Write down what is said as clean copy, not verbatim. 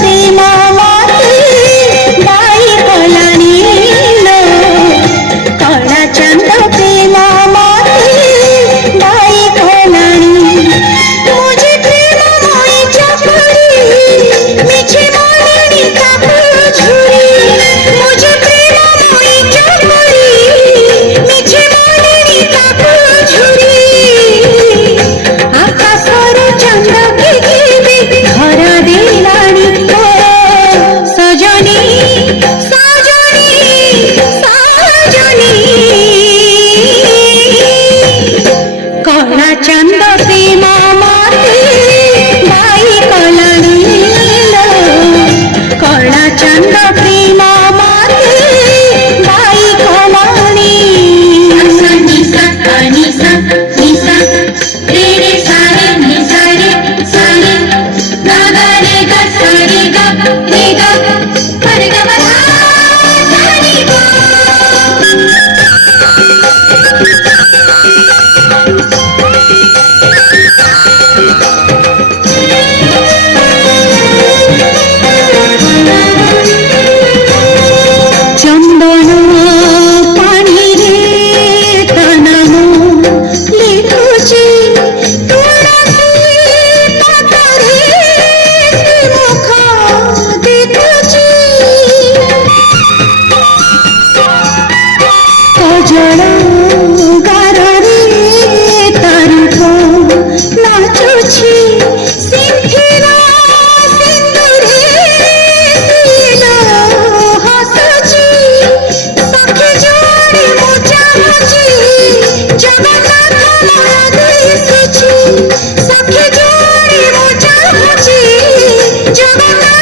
प्रेम माती बाई कलानी लो कला चंद प्रेम माती बाई कलानी मुझे प्रेम मोई चपड़ी मिछे मोनी कापू झुरी मुझे प्रेम मोई चपड़ी मिछे मोनी कापू झुरी आकाशर चंद के घर देलानी सजनी सजनी सजनी कला चंद प्रेम माती बाई कलानी लो कला चंद प्रेम माती बाई कलानी सा निसा निसा निसा रे रे सा रे निसा रे सा रे गा गा रे गा सा रे गा रे गा रे गा मा सा रे गा चंदन पानी रे तनमु लिखुची तुलसी पतरे मुख देखुची कजल गारे तारुक नाचुची सिंथिरा सिंदूरे तिलो हसुची सखी जोड़ी मोचा मोची जगन्नाथ माया दिसुची सखी जोड़ी मोचा मोची जगन्नाथ